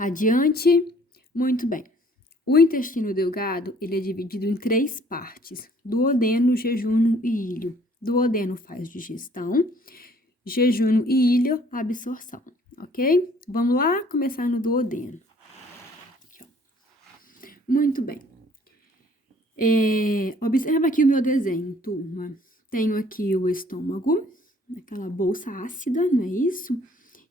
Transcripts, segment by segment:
Adiante. Muito bem. O intestino delgado, ele é dividido em 3 partes: duodeno, jejunum e íleo. Duodeno faz digestão, jejunum e íleo, absorção, ok? Vamos lá, começar no duodeno. Aqui, ó. Muito bem. Observa aqui o meu desenho, turma. Tenho aqui o estômago, aquela bolsa ácida, não é isso?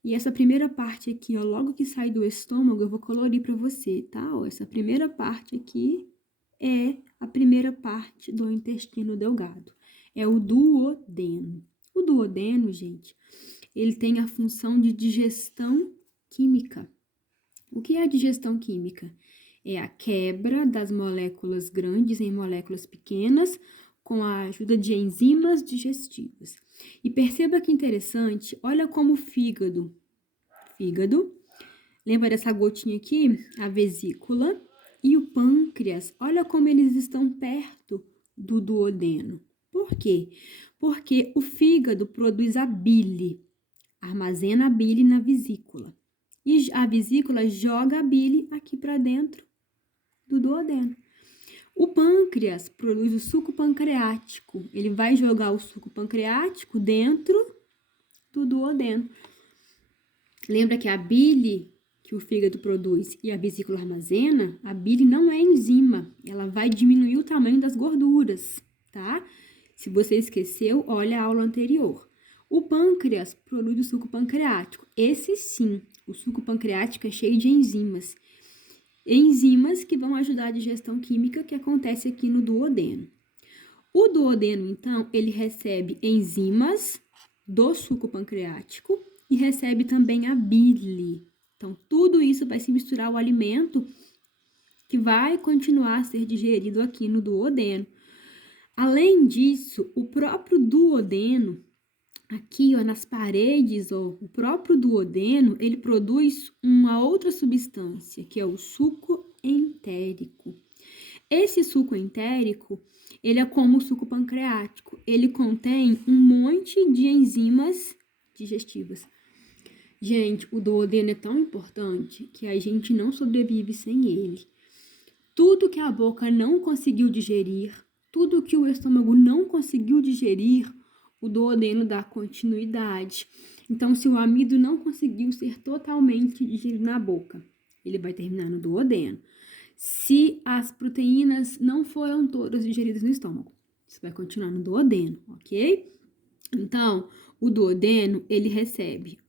E essa primeira parte aqui, ó, logo que sai do estômago, eu vou colorir para você, tá? Ó, essa primeira parte aqui é a primeira parte do intestino delgado. É o duodeno. O duodeno, gente, ele tem a função de digestão química. O que é a digestão química? É a quebra das moléculas grandes em moléculas pequenas com a ajuda de enzimas digestivas. E perceba que interessante, olha como o fígado, lembra dessa gotinha aqui? A vesícula e o pâncreas, olha como eles estão perto do duodeno. Por quê? Porque o fígado produz a bile, armazena a bile na vesícula. E a vesícula joga a bile aqui para dentro do duodeno. O pâncreas produz o suco pancreático. Ele vai jogar o suco pancreático dentro do duodeno. Lembra que a bile que o fígado produz e a vesícula armazena, a bile não é enzima. Ela vai diminuir o tamanho das gorduras, tá? Se você esqueceu, olha a aula anterior. O pâncreas produz o suco pancreático. Esse sim, o suco pancreático é cheio de enzimas. Enzimas que vão ajudar a digestão química que acontece aqui no duodeno. O duodeno, então, ele recebe enzimas do suco pancreático e recebe também a bile. Então, tudo isso vai se misturar ao alimento que vai continuar a ser digerido aqui no duodeno. Além disso, o próprio duodeno, aqui, ó, nas paredes, ó, o próprio duodeno, ele produz uma outra substância, que é o suco entérico. Esse suco entérico, ele é como o suco pancreático. Ele contém um monte de enzimas digestivas. Gente, o duodeno é tão importante que a gente não sobrevive sem ele. Tudo que a boca não conseguiu digerir, tudo que o estômago não conseguiu digerir, o duodeno dá continuidade. Então, se o amido não conseguiu ser totalmente digerido na boca, ele vai terminar no duodeno. Se as proteínas não foram todas digeridas no estômago, isso vai continuar no duodeno, ok? Então, o duodeno, ele recebe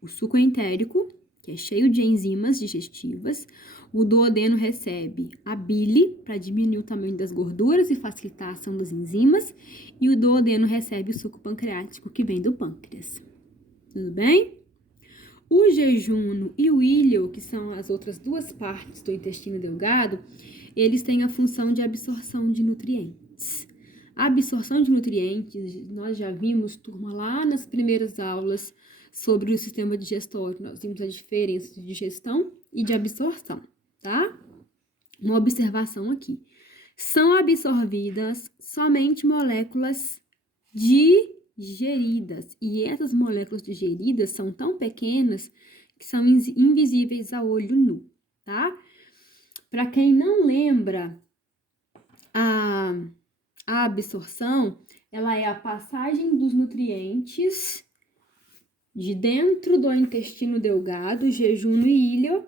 o suco entérico, que é cheio de enzimas digestivas. O duodeno recebe a bile, para diminuir o tamanho das gorduras e facilitar a ação das enzimas. E o duodeno recebe o suco pancreático, que vem do pâncreas. Tudo bem? O jejunum e o íleo, que são as outras 2 partes do intestino delgado, eles têm a função de absorção de nutrientes. A absorção de nutrientes, nós já vimos, turma, lá nas primeiras aulas sobre o sistema digestório. Nós vimos a diferença de digestão e de absorção, tá? Uma observação aqui. São absorvidas somente moléculas digeridas. E essas moléculas digeridas são tão pequenas que são invisíveis a olho nu, tá? Para quem não lembra, a absorção, ela é a passagem dos nutrientes de dentro do intestino delgado, jejunum e íleo,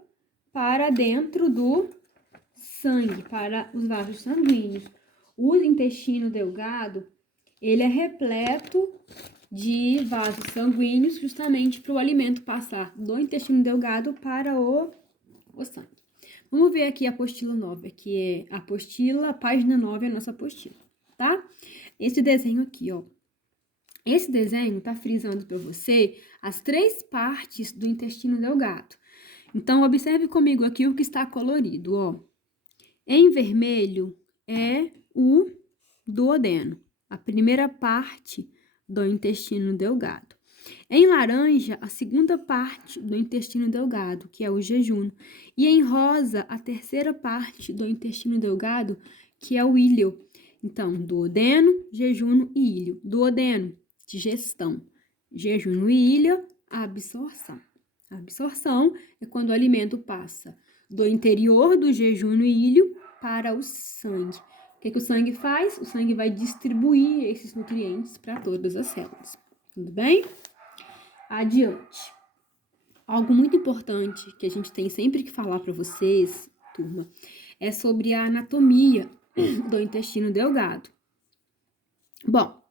para dentro do sangue, para os vasos sanguíneos. O intestino delgado, ele é repleto de vasos sanguíneos, justamente para o alimento passar do intestino delgado para o sangue. Vamos ver aqui a apostila 9, que é a apostila, página 9 é a nossa apostila, tá? Esse desenho aqui, ó. Esse desenho tá frisando para você as 3 partes do intestino delgado. Então, observe comigo aqui o que está colorido, ó. Em vermelho é o duodeno, a primeira parte do intestino delgado. Em laranja, a segunda parte do intestino delgado, que é o jejunum. E em rosa, a terceira parte do intestino delgado, que é o íleo. Então, duodeno, jejunum e íleo. Duodeno, digestão. Jejunum e íleo, absorção. A absorção é quando o alimento passa do interior do jejum no ilho para o sangue. O que o sangue faz? O sangue vai distribuir esses nutrientes para todas as células. Tudo bem? Adiante. Algo muito importante que a gente tem sempre que falar para vocês, turma, é sobre a anatomia do intestino delgado. Bom,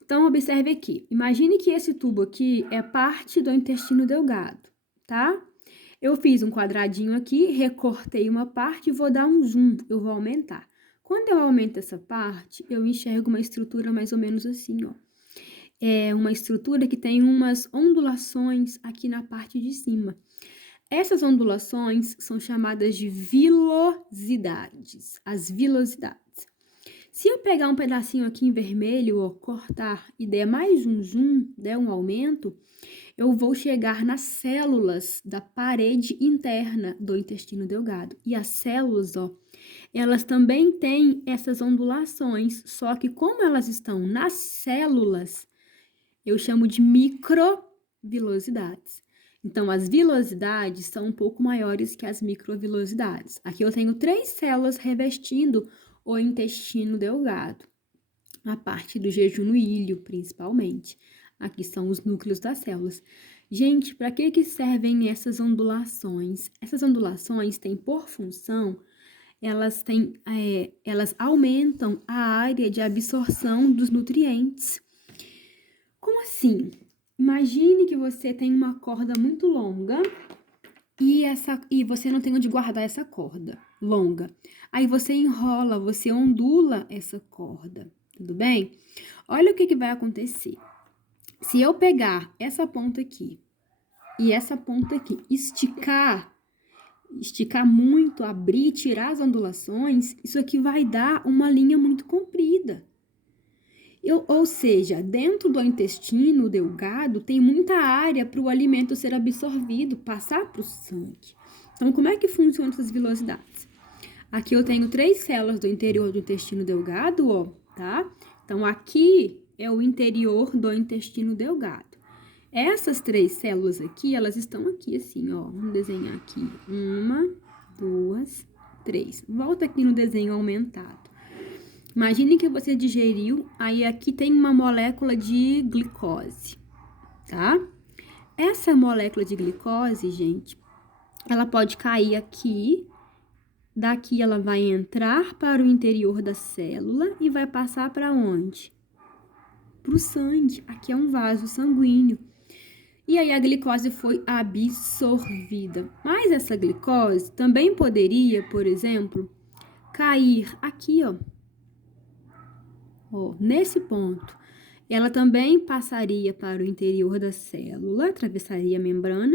então observe aqui. Imagine que esse tubo aqui é parte do intestino delgado, tá? Eu fiz um quadradinho aqui, recortei uma parte e vou dar um zoom, eu vou aumentar. Quando eu aumento essa parte, eu enxergo uma estrutura mais ou menos assim, ó. É uma estrutura que tem umas ondulações aqui na parte de cima. Essas ondulações são chamadas de vilosidades, as vilosidades. Se eu pegar um pedacinho aqui em vermelho, ó, cortar e der mais um zoom, der um aumento, eu vou chegar nas células da parede interna do intestino delgado. E as células, ó, elas também têm essas ondulações, só que como elas estão nas células, eu chamo de microvilosidades. Então, as vilosidades são um pouco maiores que as microvilosidades. Aqui eu tenho 3 células revestindo o intestino delgado, a parte do jejum no ilho, principalmente. Aqui são os núcleos das células. Gente, para que servem essas ondulações? Essas ondulações têm por função, elas aumentam a área de absorção dos nutrientes. Como assim? Imagine que você tem uma corda muito longa e você não tem onde guardar essa corda longa. Aí você enrola, você ondula essa corda, tudo bem? Olha o que vai acontecer. Se eu pegar essa ponta aqui e essa ponta aqui, esticar muito, abrir, tirar as ondulações, isso aqui vai dar uma linha muito comprida. Ou seja, dentro do intestino delgado tem muita área para o alimento ser absorvido, passar para o sangue. Então, como é que funcionam essas vilosidades? Aqui eu tenho 3 células do interior do intestino delgado, ó, tá? Então, aqui é o interior do intestino delgado. Essas 3 células aqui, elas estão aqui assim, ó. Vamos desenhar aqui. 1, 2, 3. Volta aqui no desenho aumentado. Imagine que você digeriu, aí aqui tem uma molécula de glicose, tá? Essa molécula de glicose, gente, ela pode cair aqui, daqui ela vai entrar para o interior da célula e vai passar para onde? Para o sangue. Aqui é um vaso sanguíneo. E aí a glicose foi absorvida. Mas essa glicose também poderia, por exemplo, cair aqui, ó. Nesse ponto, ela também passaria para o interior da célula, atravessaria a membrana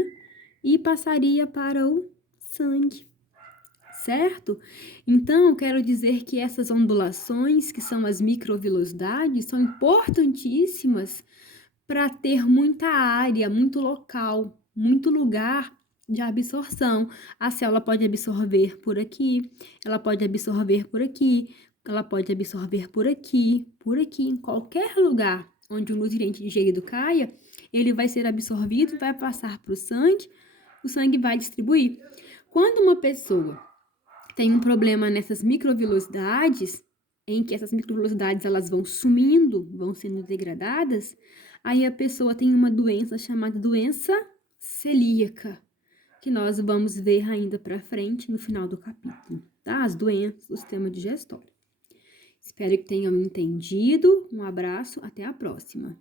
e passaria para o sangue, certo? Então, eu quero dizer que essas ondulações, que são as microvilosidades, são importantíssimas para ter muita área, muito local, muito lugar de absorção. A célula pode absorver por aqui, ela pode absorver por aqui, ela pode absorver por aqui, em qualquer lugar onde o nutriente digerido caia, ele vai ser absorvido, vai passar para o sangue vai distribuir. Quando uma pessoa tem um problema nessas microvilosidades, em que essas microvilosidades elas vão sumindo, vão sendo degradadas, aí a pessoa tem uma doença chamada doença celíaca, que nós vamos ver ainda para frente no final do capítulo, tá? As doenças do sistema digestório. Espero que tenham entendido. Um abraço, até a próxima.